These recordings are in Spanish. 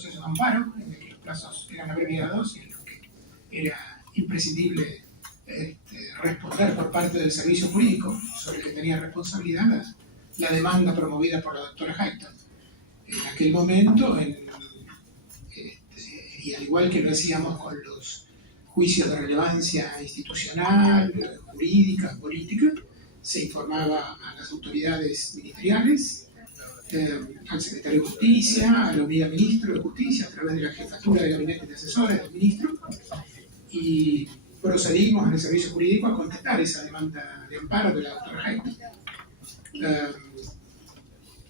proceso de amparo, en el que los plazos eran abreviados y en lo que era imprescindible responder por parte del servicio jurídico, sobre el que tenía responsabilidad la demanda promovida por la doctora Hayton. En aquel momento, y al igual que lo hacíamos con los juicios de relevancia institucional, jurídica, política, se informaba a las autoridades ministeriales, al secretario de Justicia, a la unidad ministro de Justicia, a través de la jefatura de gabinete de asesores del ministro, y procedimos en el servicio jurídico a contestar esa demanda de amparo de la doctora Hayton.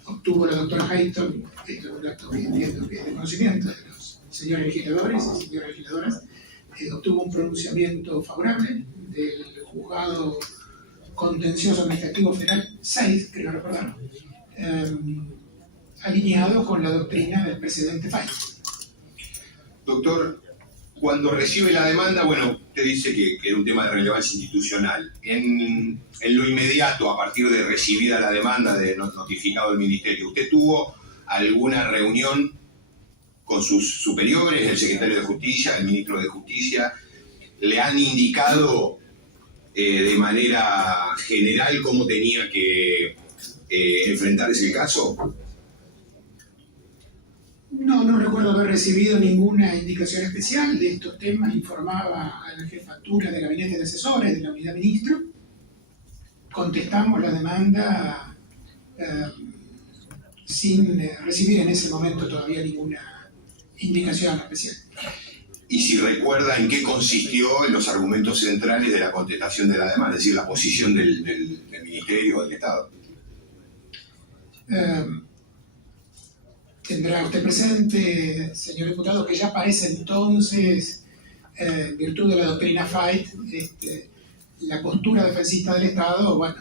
Obtuvo la doctora Hayton, esto es un dato que entiendo que es de conocimiento de los señores legisladores y señoras legisladoras, obtuvo un pronunciamiento favorable del juzgado contencioso administrativo federal 6, creo recordar, alineado con la doctrina del presidente Fay. Doctor, cuando recibe la demanda, bueno, usted dice que era un tema de relevancia institucional. En lo inmediato, a partir de recibida la demanda, de notificado el ministerio, ¿usted tuvo alguna reunión con sus superiores, el secretario de Justicia, el ministro de Justicia? ¿Le han indicado de manera general cómo tenía que enfrentarse el caso? No recuerdo haber recibido ninguna indicación especial. De estos temas informaba a la jefatura de gabinete de asesores de la unidad ministro. Contestamos la demanda sin recibir en ese momento todavía ninguna indicación especial. Y si recuerda en qué consistió en los argumentos centrales de la contestación de la demanda, es decir, la posición del Ministerio o del Estado. Tendrá usted presente, señor diputado, que ya para ese entonces, en virtud de la doctrina Fay, la postura defensista del Estado, bueno,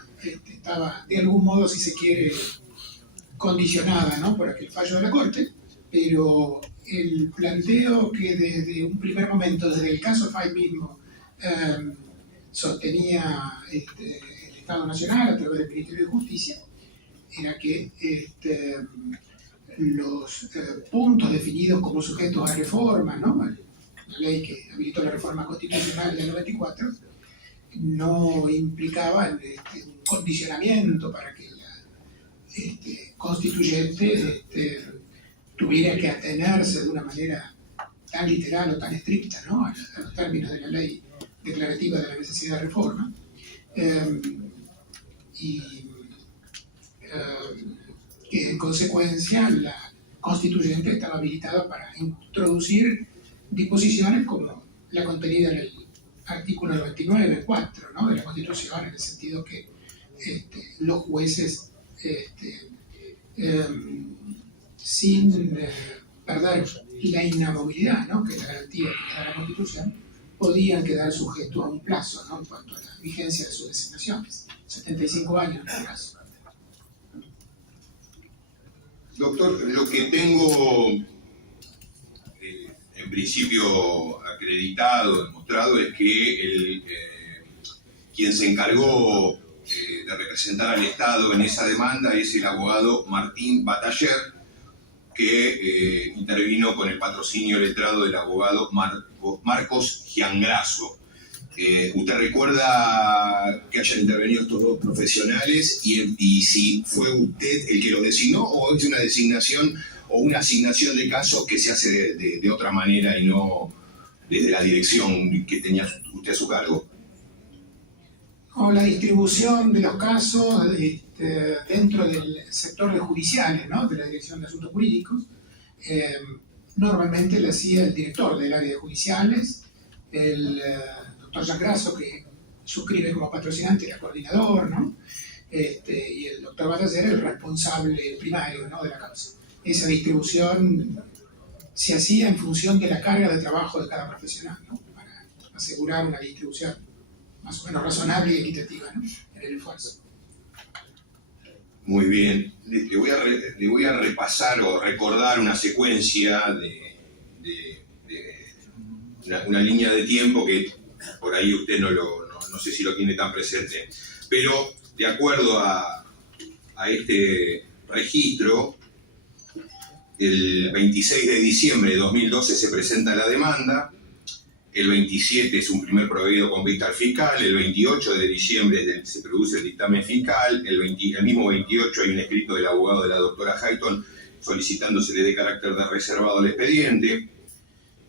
estaba de algún modo, si se quiere, condicionada, ¿no?, por aquel fallo de la Corte, pero el planteo que desde un primer momento, desde el caso Fay mismo, sostenía el Estado Nacional a través del Ministerio de Justicia, era que los puntos definidos como sujetos a reforma, ¿no?, la ley que habilitó la reforma constitucional del 94, no implicaban un condicionamiento para que la constituyente tuviera que atenerse de una manera tan literal o tan estricta, ¿no?, a los términos de la ley declarativa de la necesidad de reforma. Que en consecuencia la constituyente estaba habilitada para introducir disposiciones como la contenida en el artículo 99.4, ¿no?, de la Constitución, en el sentido que los jueces, sin perder la inamovilidad, ¿no?, que es la garantía que da la Constitución, podían quedar sujetos a un plazo, ¿no?, en cuanto a la vigencia de sus designaciones, 75 años en este caso. Doctor, lo que tengo en principio acreditado, demostrado, es que quien se encargó de representar al Estado en esa demanda es el abogado Martín Bataller, que intervino con el patrocinio letrado del abogado Marcos Giangrasso. ¿Usted recuerda que hayan intervenido estos dos profesionales y si fue usted el que lo designó o es una designación o una asignación de casos que se hace de otra manera y no desde la dirección que tenía usted a su cargo? O la distribución de los casos dentro del sector de judiciales, ¿no?, de la Dirección de Asuntos Jurídicos, normalmente lo hacía el director del área de judiciales, el doctor Giangrasso, que suscribe como patrocinante, era coordinador, ¿no?, y el doctor Bataller, el responsable primario, ¿no?, de la causa. Esa distribución se hacía en función de la carga de trabajo de cada profesional, ¿no?, para asegurar una distribución más o menos razonable y equitativa, ¿no?, en el esfuerzo. Muy bien. Le voy a repasar o recordar una secuencia una línea de tiempo que por ahí usted no sé si lo tiene tan presente. Pero de acuerdo a este registro, El 26 de diciembre de 2012 se presenta la demanda. El 27 es un primer proveído con vista al fiscal. El 28 de diciembre se produce el dictamen fiscal. El mismo 28 hay un escrito del abogado de la doctora Hayton solicitando se le dé carácter de reservado al expediente.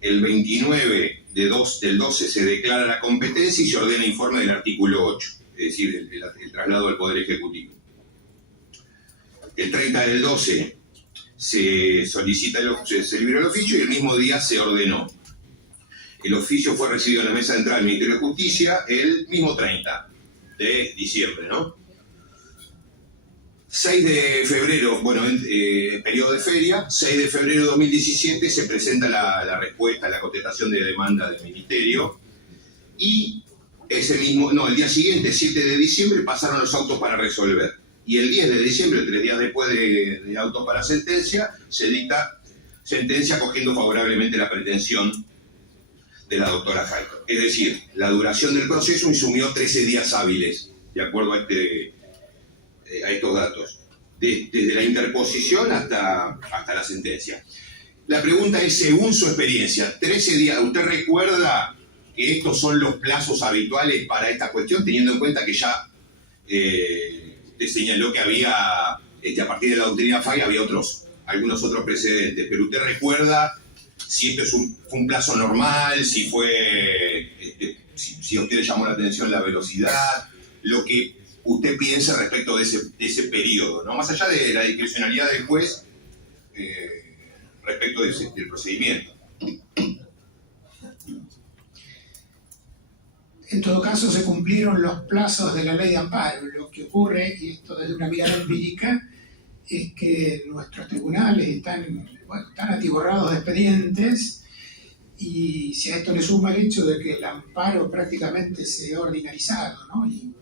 El 29 del 12 se declara la competencia y se ordena informe del artículo 8, es decir, el traslado al Poder Ejecutivo. El 30 del 12 se solicita se liberó el oficio y el mismo día se ordenó. El oficio fue recibido en la mesa de entrada del Ministerio de Justicia el mismo 30 de diciembre, ¿no? 6 de febrero, bueno, periodo de feria, 6 de febrero de 2017 se presenta la respuesta a la contestación de demanda del Ministerio y el día siguiente, 7 de diciembre, pasaron los autos para resolver. Y el 10 de diciembre, 3 días después de autos para sentencia, se dicta sentencia acogiendo favorablemente la pretensión de la doctora Hayton. Es decir, la duración del proceso insumió 13 días hábiles, de acuerdo a estos datos, desde la interposición hasta la sentencia. La pregunta es, según su experiencia, 13 días, ¿usted recuerda que estos son los plazos habituales para esta cuestión, teniendo en cuenta que ya te señaló que había, a partir de la doctrina FAI, había algunos otros precedentes, pero usted recuerda si esto fue un plazo normal, si a usted le llamó la atención la velocidad, lo que usted piensa respecto de ese periodo, ¿no? Más allá de la discrecionalidad del juez respecto del procedimiento. En todo caso, se cumplieron los plazos de la ley de amparo. Lo que ocurre, y esto desde una mirada empírica, es que nuestros tribunales están atiborrados de expedientes, y si a esto le suma el hecho de que el amparo prácticamente se ha ordinarizado, ¿no? Y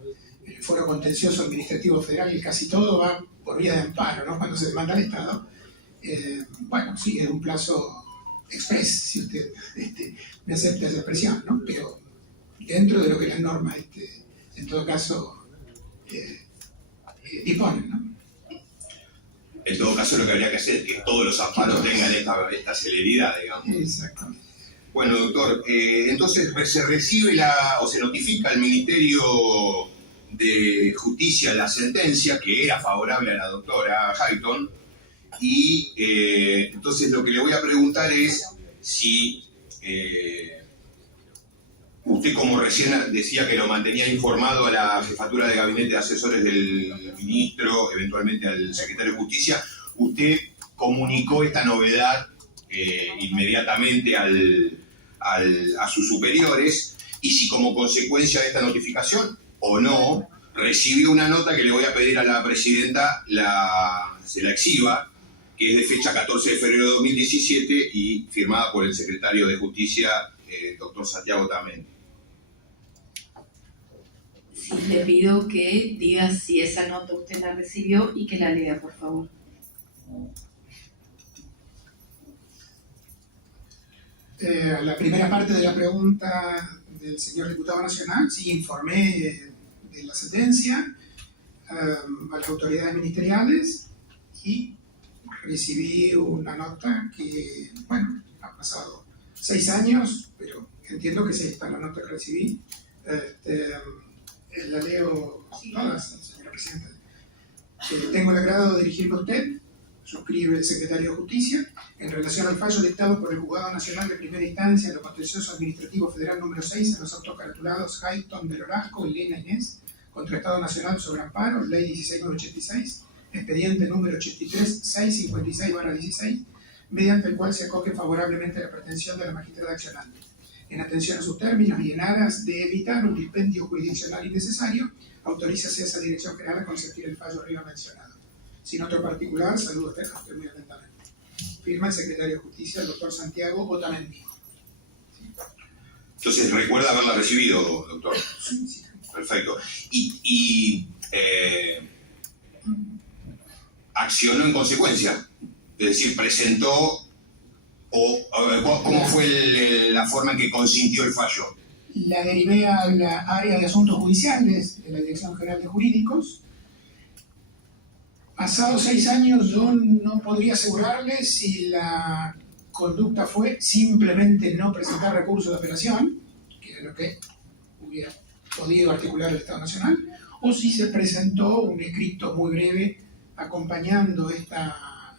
el foro contencioso administrativo federal, casi todo va por vía de amparo, ¿no? Cuando se demanda al Estado, sí, es un plazo express, si usted me acepta esa expresión, ¿no? Pero dentro de lo que las normas, en todo caso, disponen, ¿no? En todo caso, lo que habría que hacer es que todos los amparos tengan esta celeridad, digamos. Exactamente. Bueno, doctor, entonces se recibe o se notifica al Ministerio de Justicia la sentencia, que era favorable a la doctora Hayton, y entonces lo que le voy a preguntar es si usted, como recién decía que lo mantenía informado a la jefatura de gabinete de asesores del ministro, eventualmente al secretario de Justicia, ¿usted comunicó esta novedad inmediatamente a sus superiores? Y si como consecuencia de esta notificación o no, recibió una nota que le voy a pedir a la presidenta se la exhiba, que es de fecha 14 de febrero de 2017 y firmada por el secretario de Justicia, doctor Santiago Tamendi. Sí, le pido que diga si esa nota usted la recibió y que la lea, por favor. La primera parte de la pregunta del señor diputado nacional, sí, informé de la sentencia a las autoridades ministeriales y recibí una nota que, ha pasado 6 años, pero entiendo que sí está la nota que recibí. La leo todas, señora presidenta. Tengo el agrado de dirigirme a usted, suscribe el secretario de Justicia, en relación al fallo dictado por el Juzgado Nacional de Primera Instancia en lo Contencioso Administrativo Federal número 6 en los autos caratulados Hayton del Orozco y Elena Inés contra Estado Nacional sobre Amparo, Ley 16986, expediente número 83656/16, mediante el cual se acoge favorablemente la pretensión de la magistrada accionante. En atención a sus términos y en aras de evitar un dispendio jurisdiccional innecesario, autorízase a esa Dirección General a consentir el fallo arriba mencionado. Sin otro particular, saludo a usted muy atentamente. Firma el secretario de Justicia, el doctor Santiago Otamendi. Entonces, ¿recuerda haberla recibido, doctor? Sí. Perfecto. Y accionó en consecuencia, es decir, presentó, ¿cómo fue la forma en que consintió el fallo? La derivé a la área de asuntos judiciales de la Dirección General de Jurídicos. Pasados 6 años yo no podría asegurarle si la conducta fue simplemente no presentar recursos de apelación, que era lo que hubiera podido articular el Estado Nacional, o si se presentó un escrito muy breve acompañando esta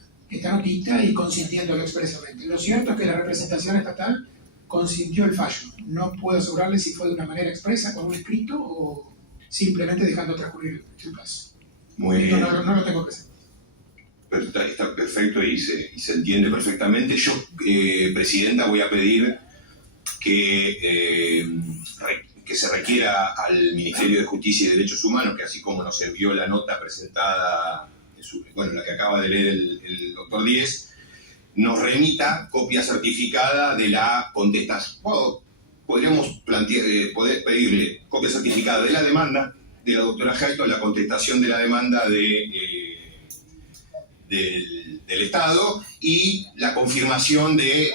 notita y consintiéndolo expresamente. Lo cierto es que la representación estatal consintió el fallo. No puedo asegurarle si fue de una manera expresa, con un escrito, o simplemente dejando transcurrir el plazo. Muy bien. No lo tengo presente. Pero está perfecto y se entiende perfectamente. Yo, Presidenta, voy a pedir que se requiera al Ministerio de Justicia y Derechos Humanos, que así como nos envió la nota presentada, la que acaba de leer el doctor Díez, nos remita copia certificada de la contestación. Podríamos poder pedirle copia certificada de la demanda de la doctora Jaito, la contestación de la demanda del Estado y la confirmación de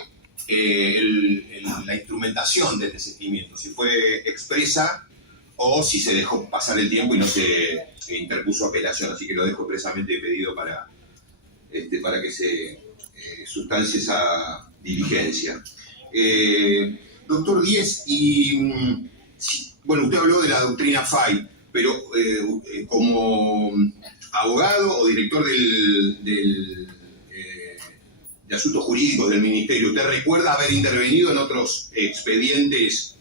la instrumentación del desistimiento, si fue expresa o si se dejó pasar el tiempo y no se interpuso apelación. Así que lo dejo expresamente pedido para que se sustancie esa diligencia. Doctor Díez, usted habló de la doctrina FAI, pero como abogado o director de Asuntos Jurídicos del Ministerio, ¿usted recuerda haber intervenido en otros expedientes?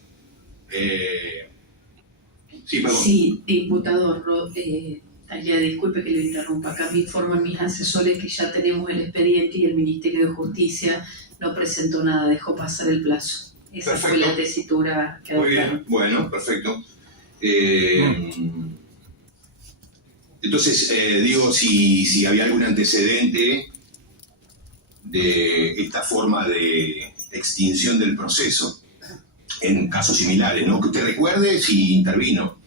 Sí, perdón. Sí, diputado, ya disculpe que lo interrumpa. Acá me informan mis asesores que ya tenemos el expediente y el Ministerio de Justicia no presentó nada, dejó pasar el plazo. Esa Perfecto. fue la tesitura que Muy adoptaron. bien, bueno, perfecto. Entonces, digo, si había algún antecedente de esta forma de extinción del proceso en casos similares, ¿no? Que usted recuerde si intervino.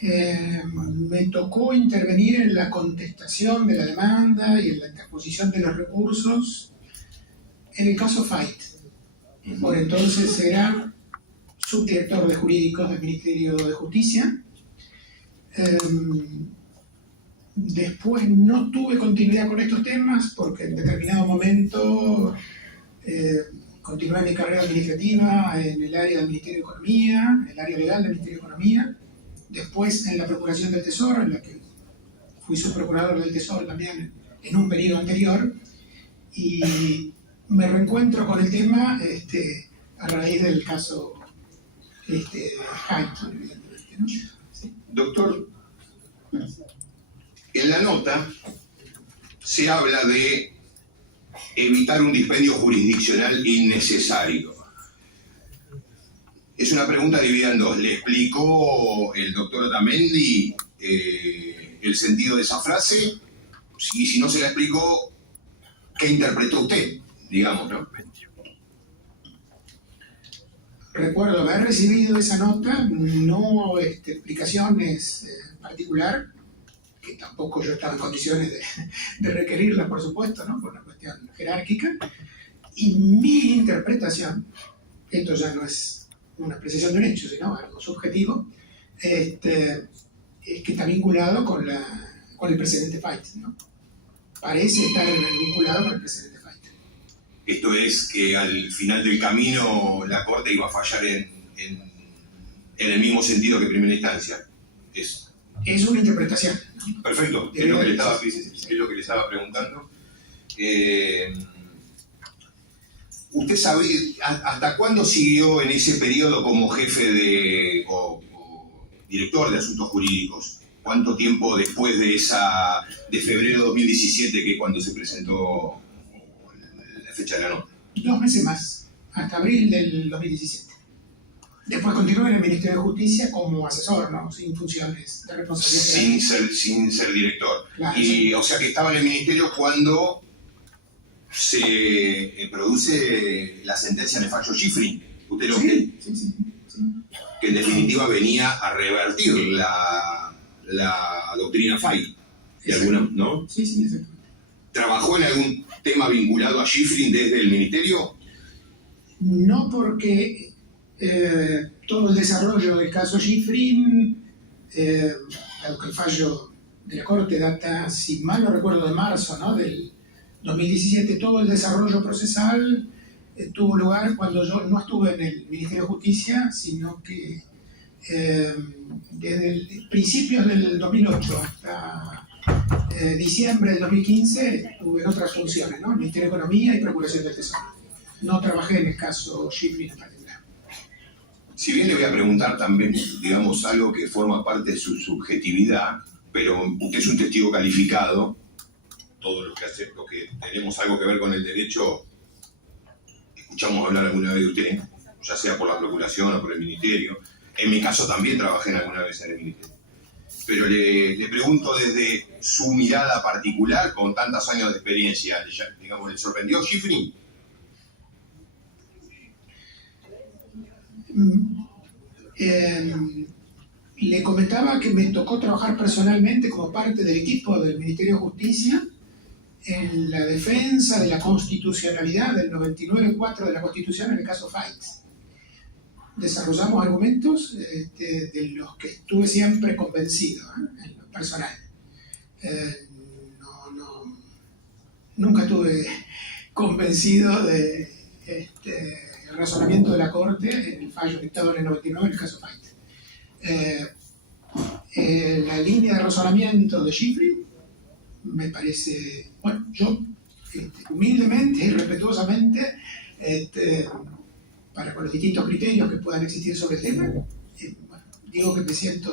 Me tocó intervenir en la contestación de la demanda y en la interposición de los recursos en el caso Fight. Por entonces era subdirector de jurídicos del Ministerio de Justicia. Después no tuve continuidad con estos temas porque en determinado momento continué mi carrera administrativa en el área del Ministerio de Economía, en el área legal del Ministerio de Economía. Después en la Procuración del Tesoro, en la que fui subprocurador del Tesoro también en un periodo anterior, y me reencuentro con el tema a raíz del caso Haidt, evidentemente, ¿no? ¿Sí? Doctor, en la nota se habla de evitar un dispendio jurisdiccional innecesario. Es una pregunta dividida en dos. ¿Le explicó el doctor Otamendi el sentido de esa frase? Y si no se la explicó, ¿qué interpretó usted? Digamos, ¿no? Recuerdo haber recibido esa nota, no explicaciones en particular, que tampoco yo estaba en condiciones de requerirlas, por supuesto, ¿no? Por una cuestión jerárquica. Y mi interpretación, esto ya no es una apreciación de un hecho, sino algo subjetivo, es que está vinculado con el precedente Fight, ¿no? Parece estar vinculado con el precedente Fight. Esto es que al final del camino la Corte iba a fallar en el mismo sentido que primera instancia. Es una interpretación, ¿no? Perfecto, es lo que le estaba preguntando. ¿Usted sabe hasta cuándo siguió en ese periodo como jefe o director de asuntos jurídicos? ¿Cuánto tiempo después de febrero de 2017, que es cuando se presentó la fecha de la nota? 2 meses más, hasta abril del 2017. Después continuó en el Ministerio de Justicia como asesor, ¿no? Sin funciones de responsabilidad. Sin ser director. Claro, Y, sí. o sea que estaba en el ministerio cuando se produce la sentencia en el fallo Schifrin. ¿Usted lo cree? Sí. Que en definitiva venía a revertir la doctrina FAI. De alguna, ¿no? Sí, exactamente. ¿Trabajó en algún tema vinculado a Schifrin desde el ministerio? No porque todo el desarrollo del caso Schifrin, dado que el fallo de la Corte data, si mal no recuerdo, de marzo, ¿no?, del 2017, todo el desarrollo procesal tuvo lugar cuando yo no estuve en el Ministerio de Justicia, sino que desde principios del 2008 hasta diciembre del 2015 tuve otras funciones, ¿no?, el Ministerio de Economía y Procuración del Tesoro. No trabajé en el caso Schifrin en particular. Si bien le voy a preguntar también, digamos, algo que forma parte de su subjetividad, pero usted es un testigo calificado, todos los que tenemos algo que ver con el derecho, escuchamos hablar alguna vez de usted, ya sea por la Procuración o por el Ministerio. En mi caso también trabajé alguna vez en el Ministerio. Pero le pregunto desde su mirada particular, con tantos años de experiencia, digamos, ¿le sorprendió Schifrin? Le comentaba que me tocó trabajar personalmente como parte del equipo del Ministerio de Justicia en la defensa de la constitucionalidad del 99.4 de la Constitución en el caso Faix. Desarrollamos argumentos de los que estuve siempre convencido, en lo personal. Nunca estuve convencido del razonamiento de la Corte en el fallo dictado en el 99 en el caso Faix. La línea de razonamiento de Schifrin me parece, bueno, yo humildemente y respetuosamente, para con los distintos criterios que puedan existir sobre el tema, bueno, digo que me siento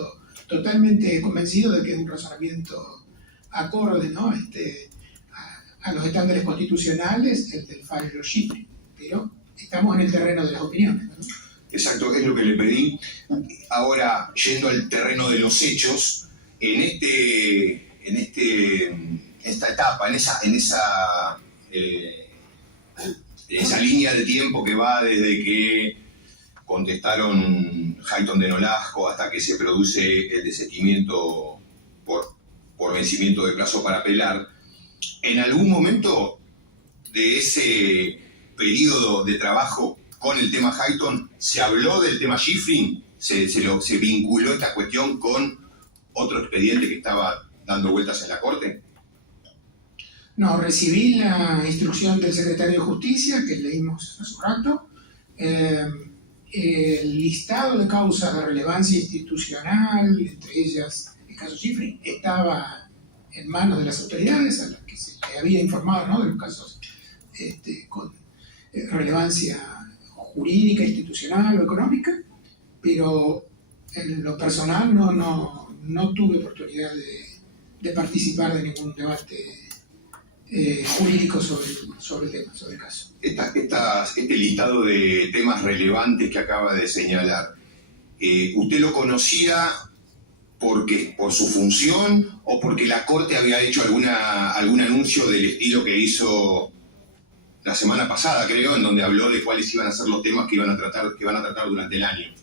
totalmente convencido de que es un razonamiento acorde, ¿no?, a los estándares constitucionales, el del fallo Schifrin, pero estamos en el terreno de las opiniones, ¿no? Exacto, es lo que le pedí. Ahora, yendo al terreno de los hechos, en esta etapa, en esa línea de tiempo que va desde que contestaron Hayton de Nolasco hasta que se produce el desistimiento por vencimiento de plazo para apelar, en algún momento de ese periodo de trabajo con el tema Hayton, ¿se habló del tema Schifrin? ¿Se vinculó esta cuestión con otro expediente que estaba dando vueltas en la Corte? No, recibí la instrucción del secretario de Justicia, que leímos hace un rato. El listado de causas de relevancia institucional, entre ellas el caso Schifrin, estaba en manos de las autoridades a las que se le había informado, ¿no?, de los casos con relevancia jurídica, institucional o económica, pero en lo personal no tuve oportunidad de participar de ningún debate jurídico sobre el tema, sobre el caso. Este listado de temas relevantes que acaba de señalar, ¿usted lo conocía por su función o porque la Corte había hecho algún anuncio del estilo que hizo la semana pasada, creo, en donde habló de cuáles iban a ser los temas que van a tratar durante el año?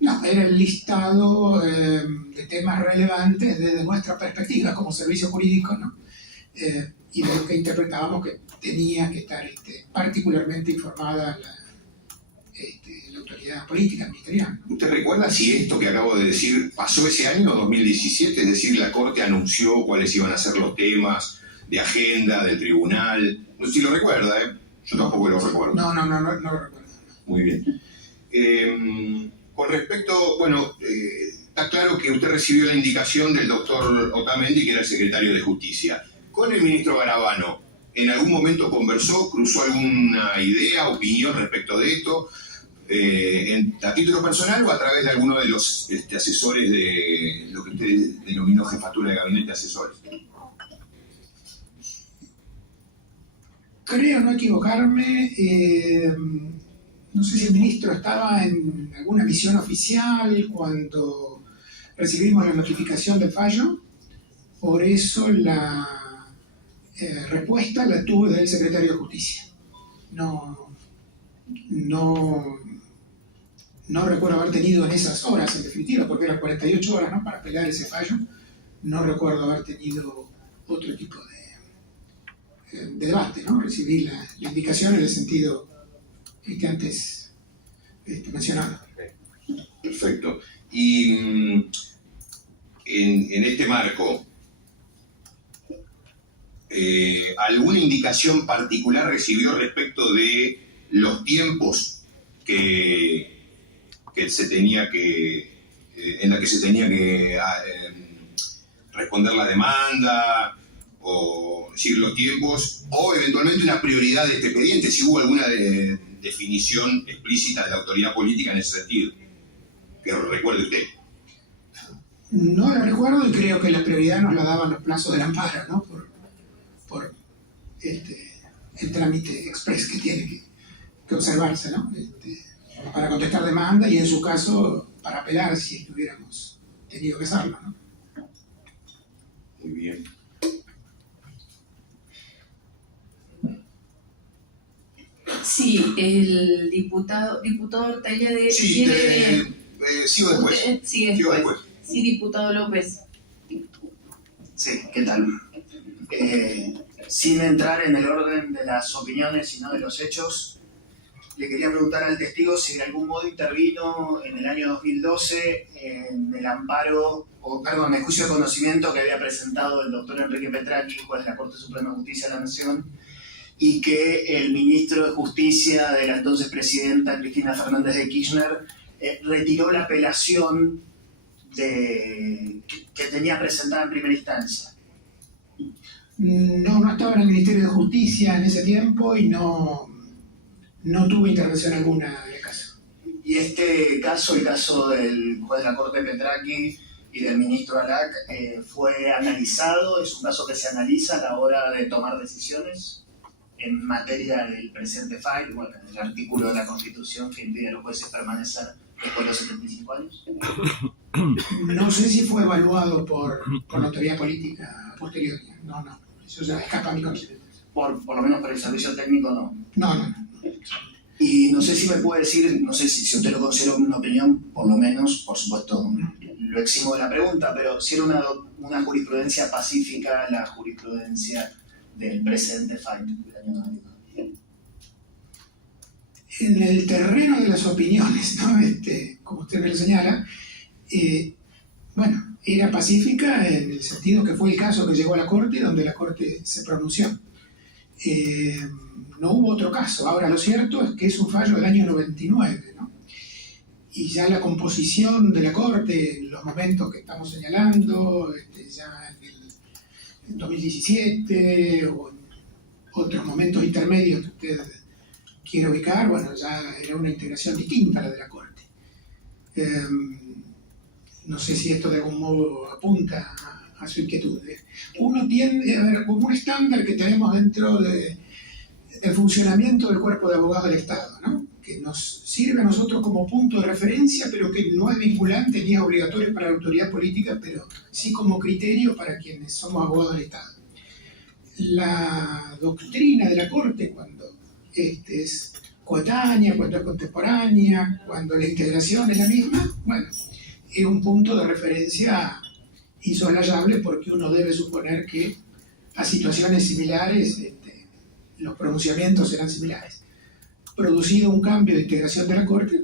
No, era el listado de temas relevantes desde nuestra perspectiva como servicio jurídico, ¿no? Y de lo que interpretábamos que tenía que estar particularmente informada la autoridad política ministerial, ¿no? ¿Usted recuerda si esto que acabo de decir pasó ese año, 2017? Es decir, la Corte anunció cuáles iban a ser los temas de agenda del tribunal. No sé si lo recuerda, ¿eh? Yo tampoco lo recuerdo. No lo recuerdo. Muy bien. Con respecto, bueno, está claro que usted recibió la indicación del doctor Otamendi, que era el secretario de Justicia. Con el ministro Garabano, ¿en algún momento conversó, cruzó alguna idea, opinión respecto de esto, a título personal o a través de alguno de los asesores de lo que usted denominó jefatura de gabinete de asesores? Creo no equivocarme, no sé si el ministro estaba en alguna misión oficial cuando recibimos la notificación del fallo, por eso la respuesta la tuve del secretario de Justicia. No recuerdo haber tenido en esas horas, en definitiva, porque eran 48 horas, ¿no?, para apelar ese fallo. No recuerdo haber tenido otro tipo de debate, ¿no? Recibí la indicación en el sentido que antes mencionado. Perfecto. Y en este marco, ¿alguna indicación particular recibió respecto de los tiempos que se tenía que en la que se tenía que responder la demanda, o decir los tiempos, o eventualmente una prioridad de este expediente, si hubo alguna definición explícita de la autoridad política en ese sentido, que recuerde usted? No lo recuerdo y creo que la prioridad nos la daban los plazos del amparo, ¿no? Por el trámite express que tiene que observarse, ¿no? Para contestar demanda y en su caso para apelar si hubiéramos tenido que hacerlo, ¿no? Muy bien. Sí, el diputado Ortega de... Sí, sigo después. Sigo después. Sí, diputado López. Sí, ¿qué tal? Sin entrar en el orden de las opiniones, sino de los hechos, le quería preguntar al testigo si de algún modo intervino en el año 2012 en el amparo, el juicio de conocimiento que había presentado el doctor Enrique Petracchi, juez de la Corte Suprema de Justicia de la Nación, y que el ministro de Justicia de la entonces presidenta Cristina Fernández de Kirchner retiró la apelación que tenía presentada en primera instancia. No estaba en el Ministerio de Justicia en ese tiempo y no tuvo intervención alguna en el caso. Y este caso, el caso del juez de la Corte Petracchi y del ministro Alac, ¿fue analizado? ¿Es un caso que se analiza a la hora de tomar decisiones en materia del presente file, bueno, el artículo de la Constitución que impide a los jueces permanecer después de los 75 años? No sé si fue evaluado por la autoridad política posterior. No. Eso ya escapa a mi conocimiento. Por lo menos por el servicio técnico, no. No. Y no sé si me puede decir, no sé si usted lo considera una opinión, por lo menos, por supuesto, lo eximo de la pregunta, pero si era una jurisprudencia pacífica la jurisprudencia del presente fight del año 99. En el terreno de las opiniones, ¿no? Como usted me lo señala, era pacífica en el sentido que fue el caso que llegó a la Corte y donde la Corte se pronunció. No hubo otro caso. Ahora, lo cierto es que es un fallo del año 99, ¿no? Y ya la composición de la Corte, en los momentos que estamos señalando, ya en 2017 o en otros momentos intermedios que usted quiere ubicar, ya era una integración distinta a la de la Corte. No sé si esto de algún modo apunta a su inquietud. Uno tiende a ver como un estándar que tenemos dentro del funcionamiento del cuerpo de abogados del Estado, ¿no? Que nos sirve a nosotros como punto de referencia, pero que no es vinculante ni es obligatorio para la autoridad política, pero sí como criterio para quienes somos abogados del Estado. La doctrina de la Corte, cuando es coetánea, cuando es contemporánea, cuando la integración es la misma, es un punto de referencia insoslayable porque uno debe suponer que a situaciones similares los pronunciamientos serán similares. Producido un cambio de integración de la Corte,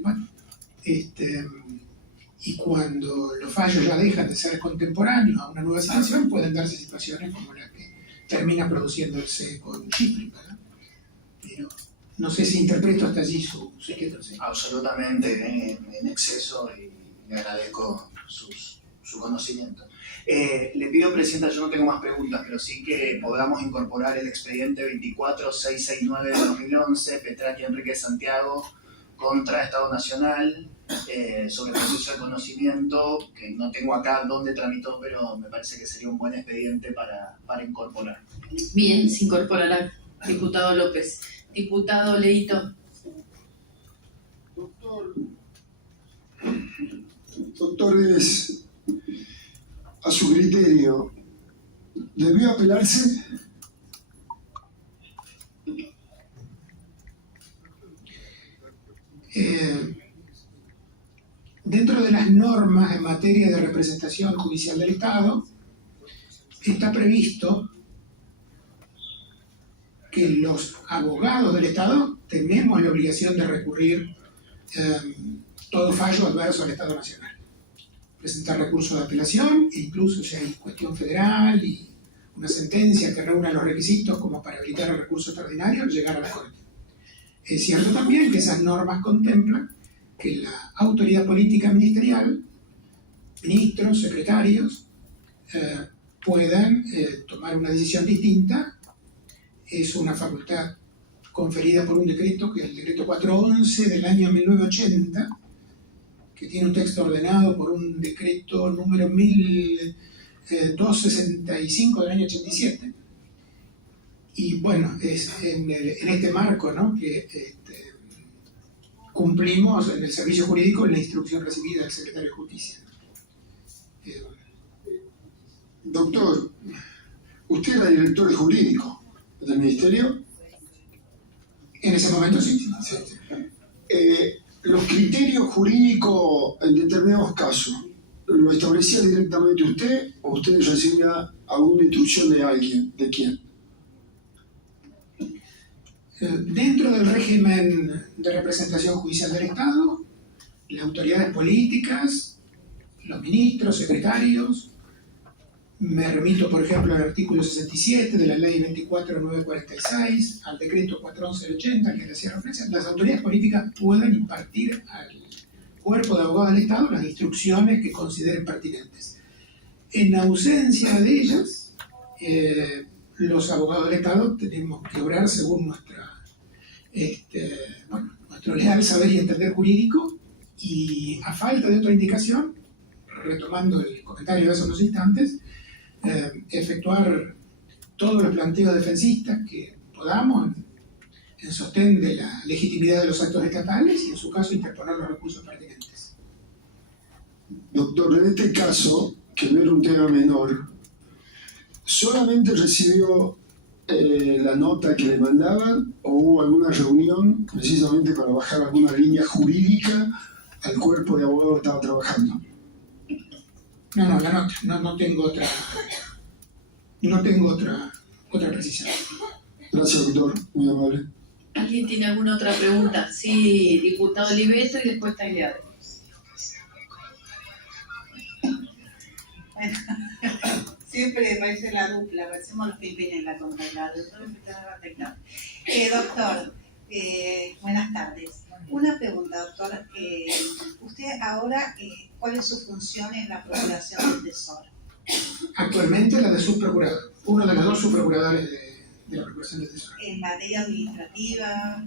y cuando los fallos ya dejan de ser contemporáneos a una nueva situación, pueden darse situaciones como la que termina produciéndose con Schifrin, ¿verdad? Pero no sé si interpreto hasta allí su inquietud. ¿Sí? Absolutamente en exceso, y le agradezco su conocimiento. Le pido, Presidenta, yo no tengo más preguntas, pero sí que podamos incorporar el expediente 24669 de 2011, Petracchi Enrique Santiago contra Estado Nacional, sobre el proceso de conocimiento, que no tengo acá dónde tramitó, pero me parece que sería un buen expediente para incorporar. Bien, se incorporará. Diputado López. Diputado Leito. Doctores, a su criterio, ¿debió apelarse? Dentro de las normas en materia de representación judicial del Estado, está previsto que los abogados del Estado tenemos la obligación de recurrir todo fallo adverso al Estado Nacional. Presentar recurso de apelación e incluso si hay cuestión federal y una sentencia que reúna los requisitos como para habilitar el recurso extraordinario, llegar a la Corte. Es cierto también que esas normas contemplan que la autoridad política ministerial, ministros, secretarios, puedan tomar una decisión distinta. Es una facultad conferida por un decreto, que es el decreto 411 del año 1980, que tiene un texto ordenado por un decreto número 1265 del año 87. Y bueno, es en este marco, ¿no?, que cumplimos en el servicio jurídico la instrucción recibida del secretario de Justicia. Doctor, ¿usted era director jurídico del Ministerio? En ese momento sí. Los criterios jurídicos en determinados casos, ¿lo establecía directamente usted o usted recibía alguna instrucción de alguien? ¿De quién? Dentro del régimen de representación judicial del Estado, las autoridades políticas, los ministros, secretarios, me remito, por ejemplo, al artículo 67 de la ley 24.946, al decreto 411 del 80, que le hacía referencia, las autoridades políticas pueden impartir al cuerpo de abogados del Estado las instrucciones que consideren pertinentes. En ausencia de ellas, los abogados del Estado tenemos que obrar según nuestro leal saber y entender jurídico, y a falta de otra indicación, retomando el comentario de hace unos instantes, efectuar todos los planteos defensistas que podamos en sostén de la legitimidad de los actos estatales y en su caso interponer los recursos pertinentes. Doctor, en este caso, que no era un tema menor, ¿solamente recibió la nota que le mandaban o hubo alguna reunión precisamente para bajar alguna línea jurídica al cuerpo de abogados que estaba trabajando? No, la nota, no tengo otra precisión. Gracias, doctor, muy amable. ¿Alguien tiene alguna otra pregunta? Sí, diputado Oliveto y después Tagliade. Bueno, siempre parece la dupla, parecemos los pipines en la contabilidad. Doctor, buenas tardes. Una pregunta, doctor. Usted ahora, ¿cuál es su función en la Procuración del Tesoro? Actualmente la de subprocurador, uno de los dos subprocuradores de la Procuración del Tesoro. ¿En materia administrativa,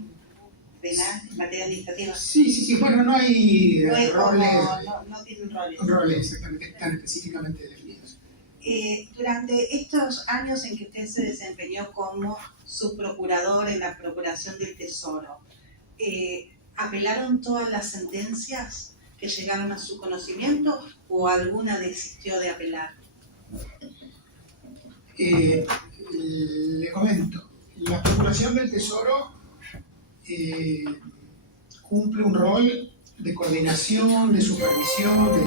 penal, en materia administrativa? Sí, bueno, no hay roles. No tienen roles. Roles exactamente, tan específicamente definidos. Durante estos años en que usted se desempeñó como subprocurador en la Procuración del Tesoro, ¿apelaron todas las sentencias que llegaron a su conocimiento o alguna desistió de apelar? Le comento, la Procuración del Tesoro cumple un rol de coordinación, de supervisión, de